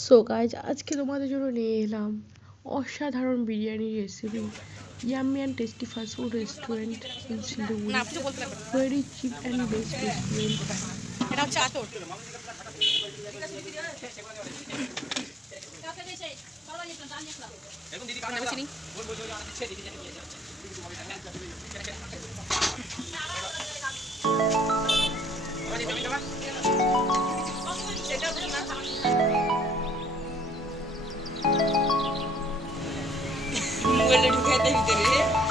So guys আজকে তোমাদের জন্য নিয়ে এলাম অসাধারণ বিরিয়ানির রেসিপি। Yummy and tasty fast food restaurant in Siliguri, very cheap and best restaurant. এটা হচ্ছে আতর। মোবাইলটা ঢুকাইতে ভিতরে